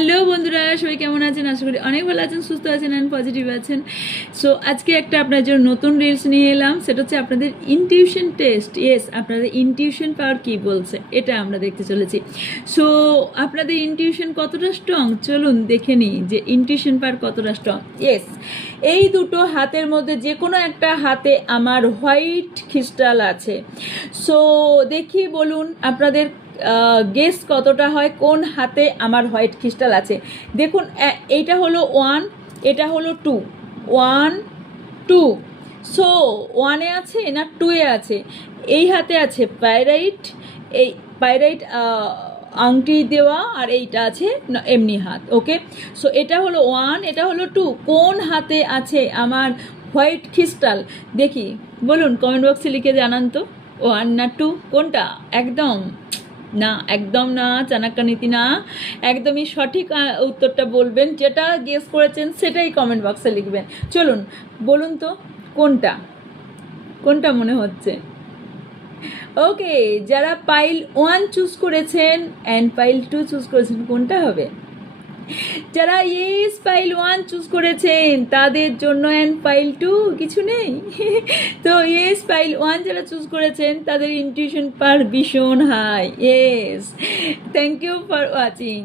Hello বন্ধুরা, সবাই কেমন আছেন? আশা করি অনেক ভালো আছেন, সুস্থ আছেন অ্যান্ড পজিটিভ আছেন। সো আজকে একটা আপনার জন্য নতুন রিলস নিয়ে এলাম। সেটা হচ্ছে আপনাদের ইনটিউশন টেস্ট। ইয়েস, আপনাদের ইনটিউশন পাওয়ার কী বলছে এটা আমরা দেখতে চলেছি। সো আপনাদের ইনটিউশন কতটা স্ট্রং চলুন দেখে নিই যে ইনটিউশন পাওয়ার কতটা স্ট্রং। ইয়েস, এই দুটো হাতের মধ্যে যে কোনো একটা হাতে আমার হোয়াইট ক্রিস্টাল আছে। সো দেখি বলুন আপনাদের গেস কতটা হয় কোন হাতে আমার হোয়াইট ক্রিস্টাল আছে। দেখুন, এইটা হলো 1, এটা হলো 2, 1 2। সো 1-এ আছে না 2-এ আছে? এই হাতে আছে পাইরাইট, এই পাইরাইট আংটি দেওয়া, আর এইটা আছে এমনি হাত। ওকে, সো এটা হলো 1, এটা হলো 2। কোন হাতে আছে আমার হোয়াইট ক্রিস্টাল দেখি, বলুন কমেন্ট বক্সে লিখে জানান তো। 1 না 2 কোনটা? একদম না, একদম না, চাণক্য নীতি না। একদমই সঠিক উত্তরটা বলবেন, যেটা গেস করেছেন সেটাই কমেন্ট বক্সে লিখবেন। চলুন বলুন তো কোনটা কোনটা মনে হচ্ছে। ওকে, যারা পাইল 1 চুজ করেছেন অ্যান্ড পাইল 2 চুজ করেছেন, কোনটা হবে? যারা ইয়েস পাইল 1 চুজ করেছেন তাদের জন্য অ্যান্ড পাইল 2 কিছু নেই। তো ইয়েস পাইল 1 যারা চুজ করেছেন তাদের ইনটিউশন পাওয়ার ভীষণ high. Yes, thank you for watching.